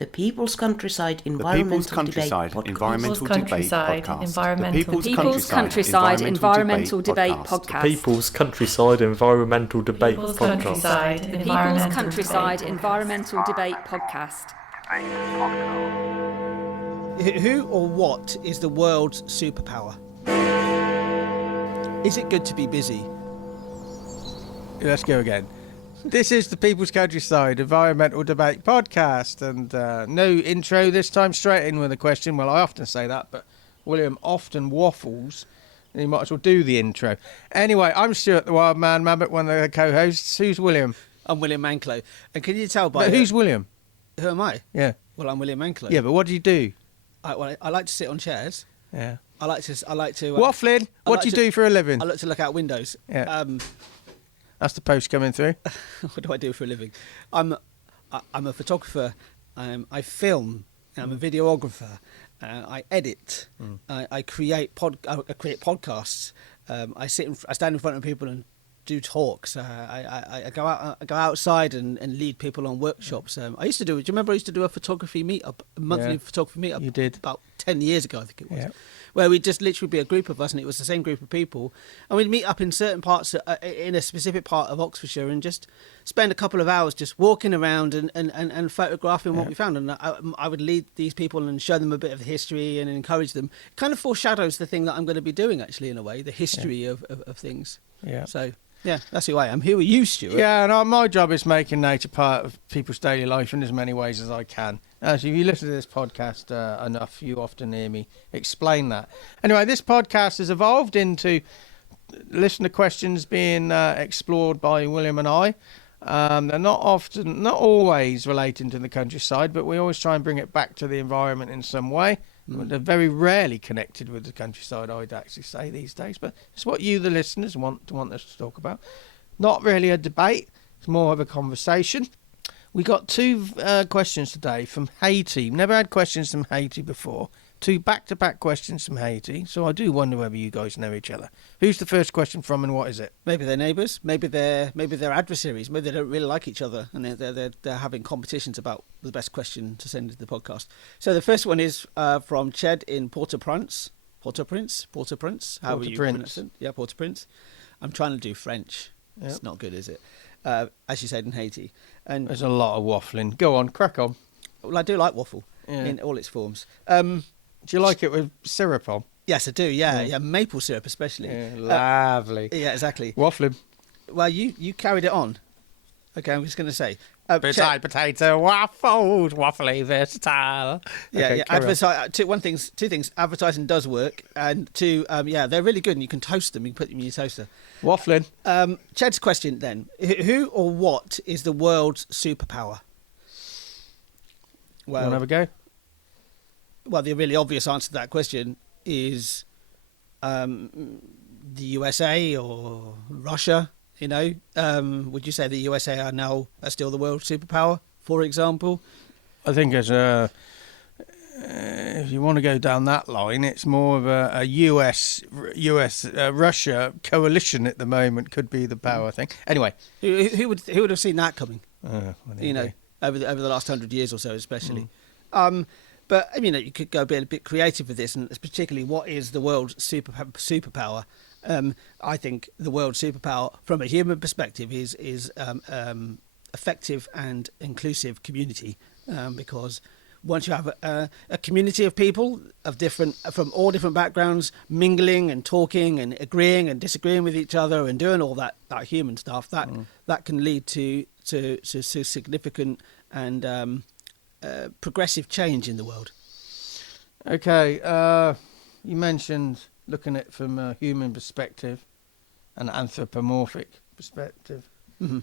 The People's Countryside The People's Environmental Countryside Debate Environmental Debate Podcast. The People's Countryside Environmental Debate Podcast. People's Countryside Environmental Debate People's Podcast. People's Countryside Environmental Debate Podcast. Who or what is the world's superpower? Is it good to be busy? Let's go again. This is the People's Countryside Environmental Debate Podcast, and no intro this time, straight in with a question. Well, I often say that, but William often waffles, and he might as well do the intro. Anyway, I'm Stuart the Wild Man Mabbott, one of the co-hosts. Who's William? I'm William Manklow. And can you tell by... But who's William? Who am I? Yeah. Well, I'm William Manklow. Yeah, but what do you do? I like to sit on chairs. Yeah. I like to Waffling? What do you do for a living? I like to look out windows. Yeah. That's the post coming through. What do I do for a living? I'm a photographer. I film. I'm a videographer. I edit. I create podcasts. I stand in front of people and do talks. I go outside and lead people on workshops. I used to do. Do you remember I used to do a photography meetup, a monthly photography meetup? You did. About 10 years ago, I think it was. Yeah. Where we'd just literally be a group of us, and it was the same group of people, and we'd meet up in certain parts, in a specific part of Oxfordshire, and just spend a couple of hours just walking around and photographing what we found. And I would lead these people and show them a bit of the history and encourage them. It kind of foreshadows the thing that I'm going to be doing, actually, in a way, the history of things. Yeah. So, yeah, that's who I am. Who are you, Stuart? Yeah, and my job is making nature part of people's daily life in as many ways as I can. So if you listen to this podcast enough, you often hear me explain that. Anyway, this podcast has evolved into listener questions being explored by William and I. They're not always relating to the countryside, but we always try and bring it back to the environment in some way. They're very rarely connected with the countryside, I'd actually say, these days. But it's what you, the listeners, want us to talk about. Not really a debate. It's more of a conversation. We got two questions today from Haiti. Never had questions from Haiti before. Two back-to-back questions from Haiti. So I do wonder whether you guys know each other. Who's the first question from, and what is it? Maybe they're neighbours. Maybe they're adversaries. Maybe they don't really like each other, and they're having competitions about the best question to send to the podcast. So the first one is from Ched in Port-au-Prince. Port-au-Prince. How are you pronounce it? Yeah, Port-au-Prince. I'm trying to do French. Yep. It's not good, is it? As you said, in Haiti. And there's a lot of waffling. Go on, crack on. Well, I do like waffle in all its forms. Do you like it with syrup on? Yes, I do. Yeah, maple syrup especially. Yeah, lovely. Yeah, exactly. Waffling. Well, you carried it on. Okay, I'm just going to say. Potato waffles, waffly versatile. Yeah, okay, two things. Advertising does work, and two, they're really good, and you can toast them. You can put them in your toaster. Waffling. Ched's question then: Who or what is the world's superpower? Well, want to have a go? Well, the really obvious answer to that question is the USA or Russia. You know, would you say the USA are still the world superpower, for example? I think if you want to go down that line, it's more of a US Russia coalition at the moment could be the power thing. Anyway, who would have seen that coming? Well, over the last 100 years or so, especially. But I mean, you could go a bit creative with this, and particularly what is the world's superpower? I think the world superpower, from a human perspective, is effective and inclusive community. Because once you have a community of people from all different backgrounds, mingling and talking and agreeing and disagreeing with each other and doing all that human stuff, that can lead to significant and progressive change in the world. Okay, you mentioned looking at it from a human perspective, an anthropomorphic perspective. Mm-hmm.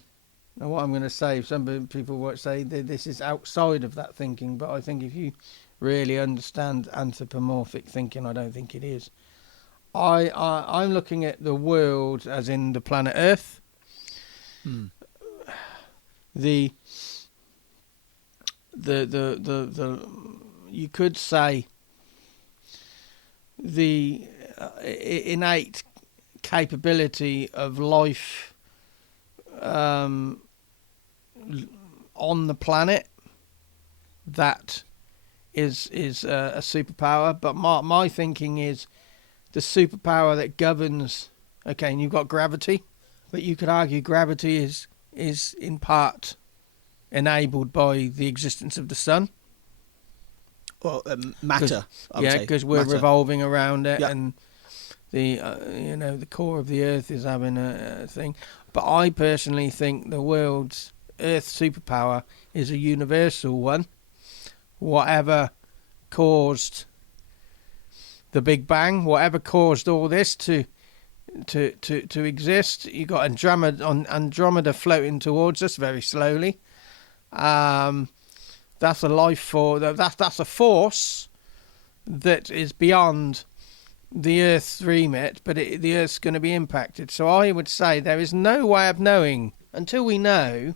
Now, what I'm going to say, some people might say that this is outside of that thinking, but I think if you really understand anthropomorphic thinking, I don't think it is. I'm looking at the world as in the planet Earth. The you could say the innate capability of life on the planet that is a superpower. But my thinking is the superpower that governs. Okay, and you've got gravity, but you could argue gravity is in part enabled by the existence of the sun. Well, matter. Because we're matter. revolving around it, Yeah. and the the core of the Earth is having a thing. But I personally think the world's Earth superpower is a universal one. Whatever caused the Big Bang, whatever caused all this to exist, you got Andromeda floating towards us very slowly. That's a life force. That's a force that is beyond the Earth's remit, but the Earth's going to be impacted. So I would say there is no way of knowing until we know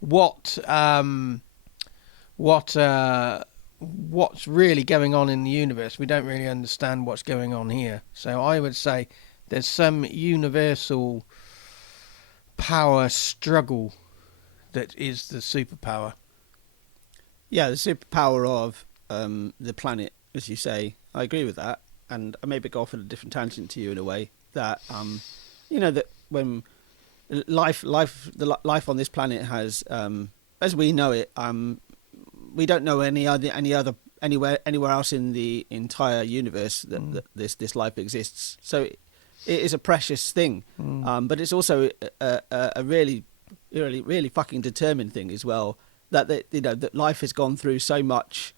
what's really going on in the universe. We don't really understand what's going on here. So I would say there's some universal power struggle that is the superpower. Yeah, the superpower of the planet, as you say. I agree with that, and I maybe go off on a different tangent to you in a way that that when life on this planet has, as we know it, we don't know anywhere else in the entire universe that this life exists. So it is a precious thing, but it's also a really fucking determined thing as well. That life has gone through so much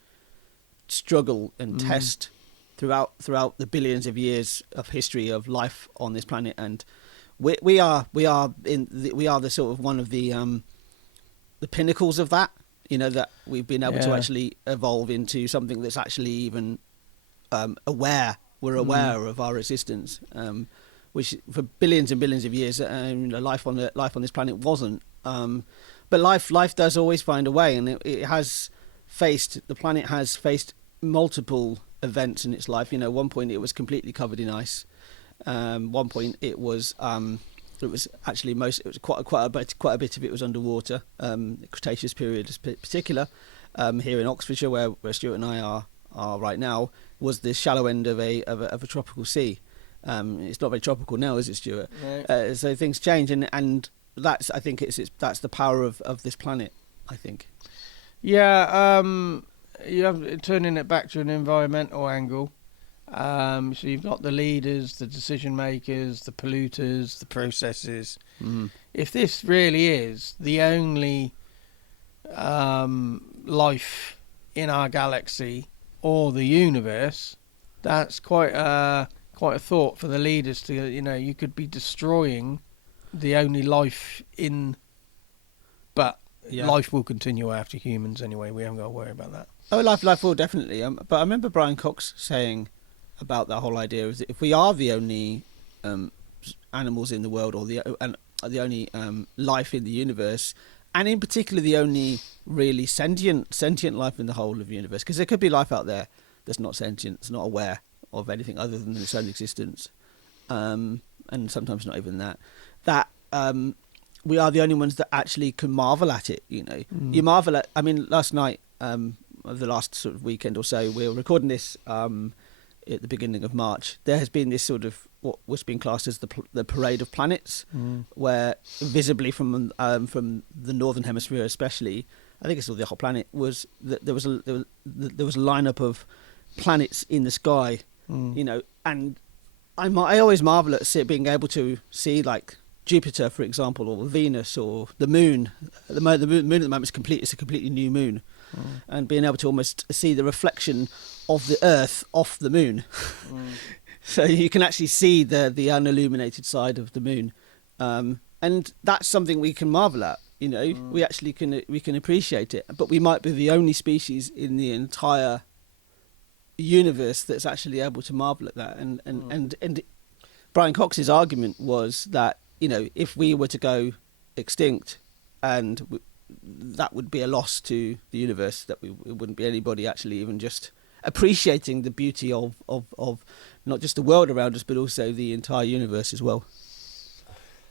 struggle and test throughout the billions of years of history of life on this planet, and we are the sort of one of the pinnacles of that. That we've been able to actually evolve into something that's actually even aware. We're aware of our existence, which for billions and billions of years, life on this planet wasn't. But life does always find a way, and the planet has faced multiple events in its life. At one point it was completely covered in ice. One point it was actually quite a bit of it was underwater. The Cretaceous period, in particular, here in Oxfordshire, where Stuart and I are right now, was the shallow end of a tropical sea. It's not very tropical now, is it, Stuart? No. So things change, and that's, I think that's the power of this planet, I think. Yeah, you have turning it back to an environmental angle. So you've got the leaders, the decision makers, the polluters, the processes. If this really is the only life in our galaxy or the universe, that's quite a thought for the leaders to, you could be destroying the only life but life will continue after humans anyway. We haven't got to worry about that. Oh, life will definitely. But I remember Brian Cox saying about that whole idea is that if we are the only animals in the world, or the only life in the universe, and in particular the only really sentient life in the whole of the universe, because there could be life out there that's not sentient, it's not aware of anything other than its own existence, and sometimes not even that we are the only ones that actually can marvel at it. You marvel at, last night, the last sort of weekend or so, we were recording this at the beginning of March. There has been this sort of what was being classed as the parade of planets, where visibly from the northern hemisphere especially, I think it's all the whole planet, was that there was a lineup of planets in the sky, and I always marvel at being able to see, like, Jupiter, for example, or Venus, or the moon. The moon at the moment is complete. It's a completely new moon, and being able to almost see the reflection of the Earth off the moon, so you can actually see the unilluminated side of the moon, and that's something we can marvel at. We actually can appreciate it, but we might be the only species in the entire universe that's actually able to marvel at that. And Brian Cox's argument was that, if we were to go extinct, and that would be a loss to the universe, that it wouldn't be anybody actually even just appreciating the beauty of not just the world around us, but also the entire universe as well.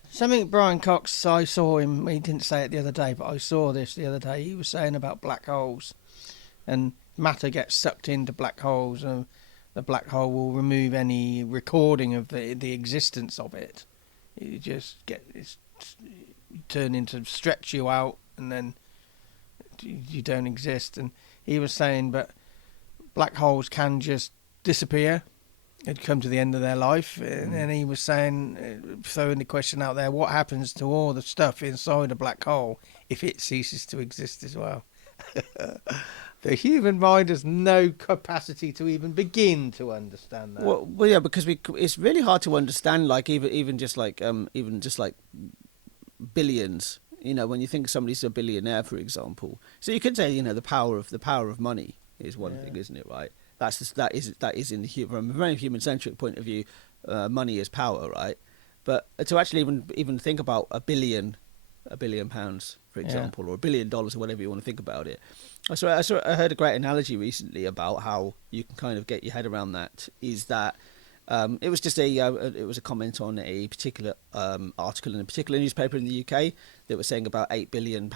Something Brian Cox, I saw him, he didn't say it the other day, but I saw this the other day. He was saying about black holes. and matter gets sucked into black holes, and the black hole will remove any recording of the existence of it. You just turn into stretch you out, and then you don't exist. And he was saying, but black holes can just disappear. It'd come to the end of their life. And then he was saying, throwing the question out there, what happens to all the stuff inside a black hole if it ceases to exist as well? The human mind has no capacity to even begin to understand that. Well, yeah, because it's really hard to understand, like even just like billions. You know, when you think somebody's a billionaire, for example. So you could say, you know, the power of money is one thing, isn't it? Right. That is in the from a very human-centric point of view, money is power, right? But to actually even think about a billion pounds, for example, or $1 billion, or whatever you want to think about it. I heard a great analogy recently about how you can kind of get your head around that. Is that it was just it was a comment on a particular article in a particular newspaper in the UK that was saying about £8 billion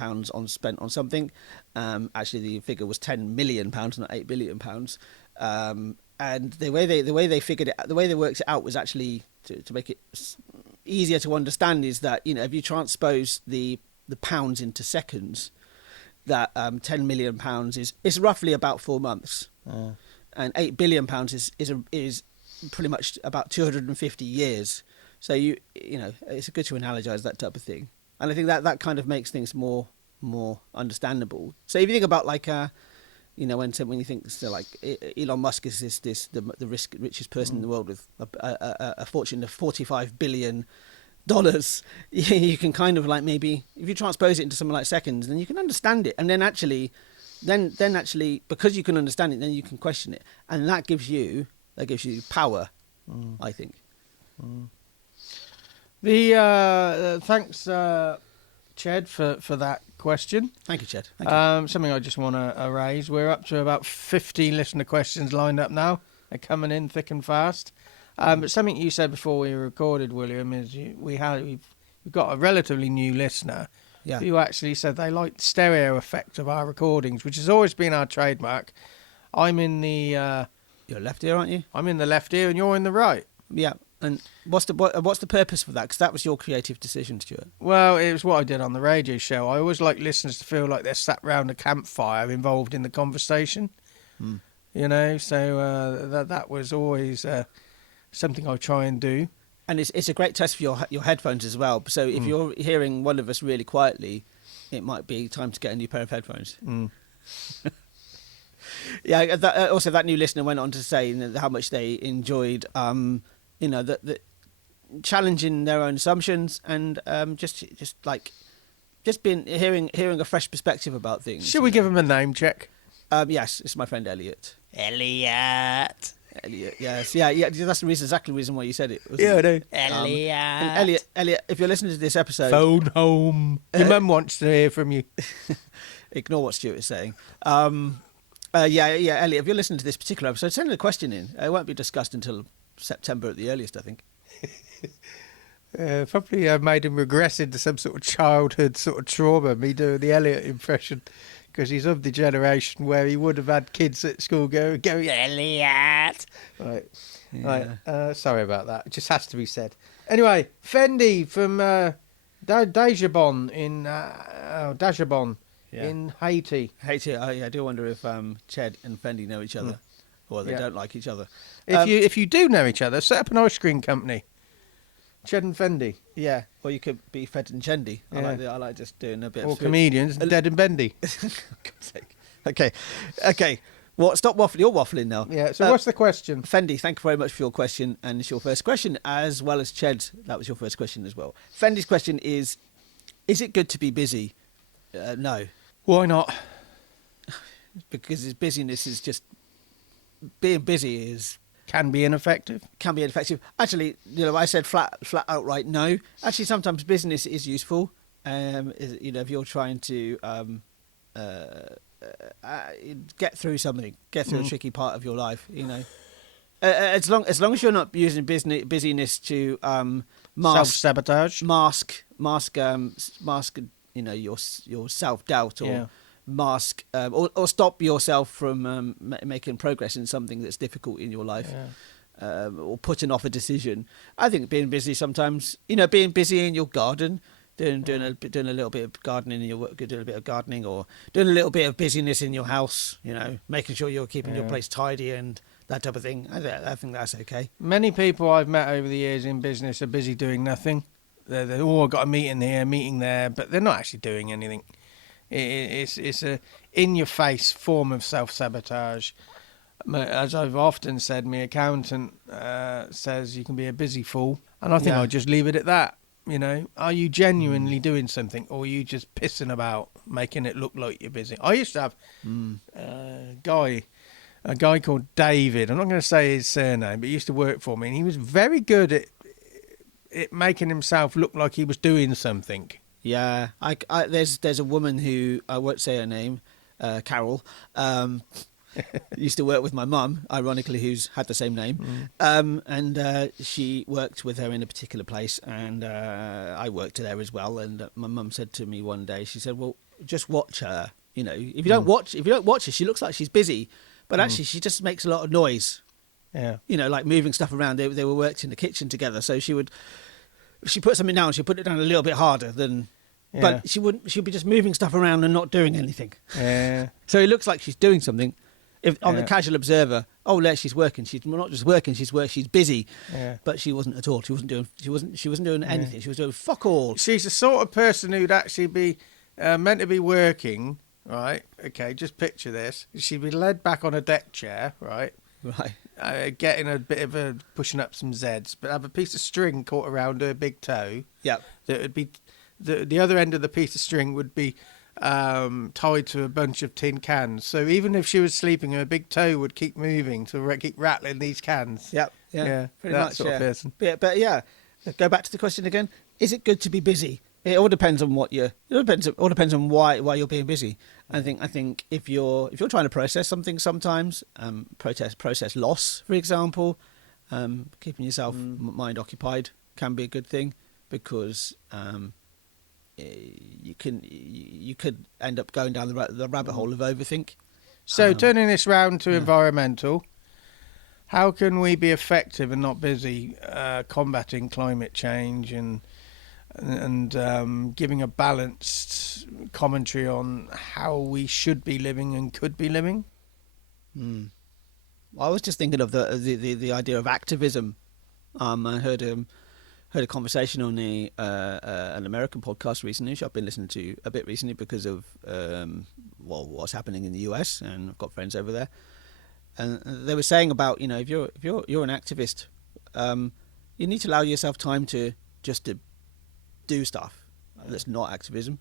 spent on something. Actually, the figure was £10 million, not £8 billion. And the way they figured it, the way they worked it out was actually to make it easier to understand is that, you know, if you transpose the pounds into seconds, that £10 million is roughly about 4 months, and £8 billion is pretty much about 250 years. So you know, it's good to analogize that type of thing, and I think that kind of makes things more understandable. So if you think about like you know, when you think like Elon Musk is the richest person in the world with a fortune of $45 billion, you can kind of like, maybe if you transpose it into something like seconds, then you can understand it, and then actually because you can understand it, then you can question it, and that gives you power, I think. The thanks, Ched, for that question. Thank you, Ched. Thank you. Something I just want to raise. We're up to about 15 listener questions lined up now. They're coming in thick and fast. But something you said before we recorded, William, is we've got a relatively new listener who actually said they liked the stereo effect of our recordings, which has always been our trademark. I'm in the you're left ear, aren't you? I'm in the left ear, and you're in the right. Yeah. And what's the purpose for that? Because that was your creative decision, Stuart. Well, it was what I did on the radio show. I always like listeners to feel like they're sat round a campfire, involved in the conversation. You know, so that was always something I try and do. And it's a great test for your headphones as well. So if you're hearing one of us really quietly, it might be time to get a new pair of headphones. Yeah. Also, that new listener went on to say how much they enjoyed, you know, the challenging their own assumptions, and just hearing a fresh perspective about things. Should we give him a name check? Yes, it's my friend Elliot. Elliot, yes, yeah. That's exactly the reason why you said it. Yeah, I know. And Elliot, if you're listening to this episode, phone home. Your mum wants to hear from you. Ignore what Stuart is saying. Elliot, if you're listening to this particular episode, send a question in. It won't be discussed until September at the earliest, I think. Probably made him regress into some sort of childhood sort of trauma, me doing the Elliot impression, because he's of the generation where he would have had kids at school go Elliot. Right. Yeah. Right. Sorry about that. It just has to be said. Anyway, Fendi from Dajabon in Haiti. Haiti. I do wonder if Ched and Fendi know each other, or they don't like each other. If you do know each other, set up an ice cream company. Ched and Fendi. Yeah. Or you could be Fed and Chendi. I like just doing a bit. Or comedians, Dead and Bendy. For God's sake. Okay. Well, stop waffling. You're waffling now. Yeah. So what's the question? Fendi, thank you very much for your question, and it's your first question, as well as Ched's. That was your first question as well. Fendi's question is it good to be busy? No. Why not? Because his busyness is just... Being busy is... Can be ineffective. Actually, you know, I said flat outright no. Actually, sometimes business is useful. You know, if you're trying to get through something, get through a tricky part of your life, you know, as long as you're not using busyness to self-sabotage, mask, you know, your self-doubt, or mask or stop yourself from making progress in something that's difficult in your life. Or putting off a decision. I think being busy sometimes, being busy in your garden, doing a little bit of gardening in your work, doing a bit of gardening, or doing a little bit of busyness in your house, making sure you're keeping your place tidy and that type of thing. I think that's okay. Many people I've met over the years in business are busy doing nothing. They're I've got a meeting here, meeting there, but they're not actually doing anything. It's a in-your-face form of self-sabotage. As I've often said, my accountant says you can be a busy fool, and I think I'll just leave it at that. Are you genuinely doing something, or are you just pissing about, making it look like you're busy? I used to have a guy called David. I'm not going to say his surname, but he used to work for me, and he was very good at making himself look like he was doing something. Yeah, there's a woman who, I won't say her name, Carol. Used to work with my mum, ironically, who's had the same name. And she worked with her in a particular place, and I worked there as well. And my mum said to me one day, she said, "Well, just watch her. If you don't watch her, she looks like she's busy, but actually she just makes a lot of noise. Yeah, like moving stuff around. They were worked in the kitchen together, so she put something down, she'd put it down a little bit harder than." Yeah. But she'd be just moving stuff around and not doing anything. Yeah. So it looks like she's doing something. If on the casual observer, she's working. She's not just working. She's busy. Yeah. But she wasn't at all. She wasn't doing anything. She was doing fuck all. She's the sort of person who'd actually be meant to be working, right? Okay, just picture this. She'd be led back on a deck chair, right? Right. Getting a bit of pushing up some Zeds, but have a piece of string caught around her big toe. Yeah. That would be the other end of the piece of string would be tied to a bunch of tin cans. So even if she was sleeping, her big toe would keep moving to keep rattling these cans. Yep. Yeah. Pretty that much. Sort of person. But go back to the question again. Is it good to be busy? It all depends on all depends on why you're being busy. I think if you're trying to process something, sometimes process loss, for example, keeping yourself mind occupied can be a good thing, because you could end up going down the rabbit hole of overthink. So turning this round to environmental, how can we be effective and not busy combating climate change and giving a balanced commentary on how we should be living and could be living? I was just thinking of the idea of activism. I heard a conversation on an American podcast recently, which I've been listening to a bit recently because of what's happening in the US, and I've got friends over there, and they were saying about if you're an activist, you need to allow yourself time to do stuff that's not activism.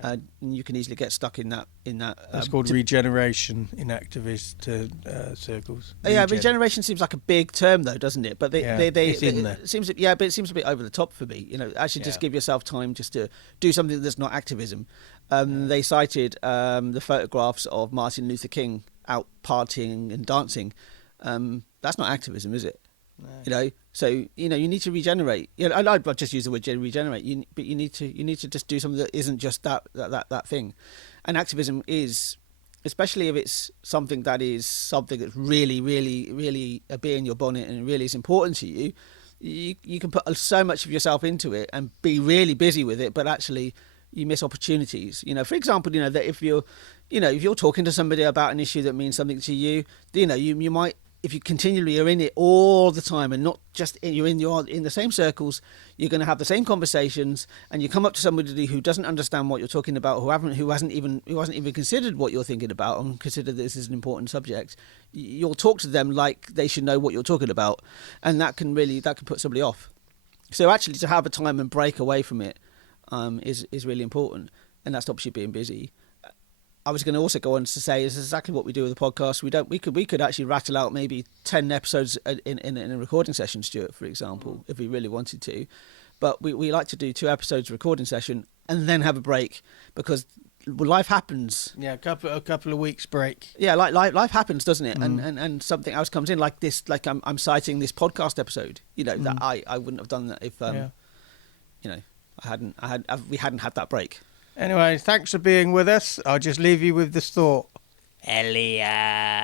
And you can easily get stuck in that. That's called regeneration in activist circles. Regeneration seems like a big term, though, doesn't it? But it's in there. It seems a bit over the top for me. Just give yourself time just to do something that's not activism. They cited the photographs of Martin Luther King out partying and dancing. That's not activism, is it? No. So you need to regenerate. I'd just use the word regenerate. But you need to just do something that isn't just that thing. And activism is, especially if it's something that's really, really, really a bee in your bonnet and really is important to you. You can put so much of yourself into it and be really busy with it, but actually you miss opportunities. For example, that if you're talking to somebody about an issue that means something to you, you might. If you continually are in it all the time and not just you're in the same circles, you're going to have the same conversations, and you come up to somebody who doesn't understand what you're talking about, who hasn't even considered what you're thinking about and considered this is an important subject. You'll talk to them like they should know what you're talking about, and that can put somebody off. So actually, to have a time and break away from it is really important, and that stops you being busy. I was going to also go on to say is exactly what we do with the podcast. We could actually rattle out maybe 10 episodes in a recording session, Stuart, for example, if we really wanted to. But we like to do 2 episodes recording session and then have a break, because life happens. Yeah, a couple of weeks break. Yeah, like life happens, doesn't it? And something else comes in like this. Like I'm citing this podcast episode. That I wouldn't have done that if we hadn't had that break. Anyway, thanks for being with us. I'll just leave you with this thought. Elliot.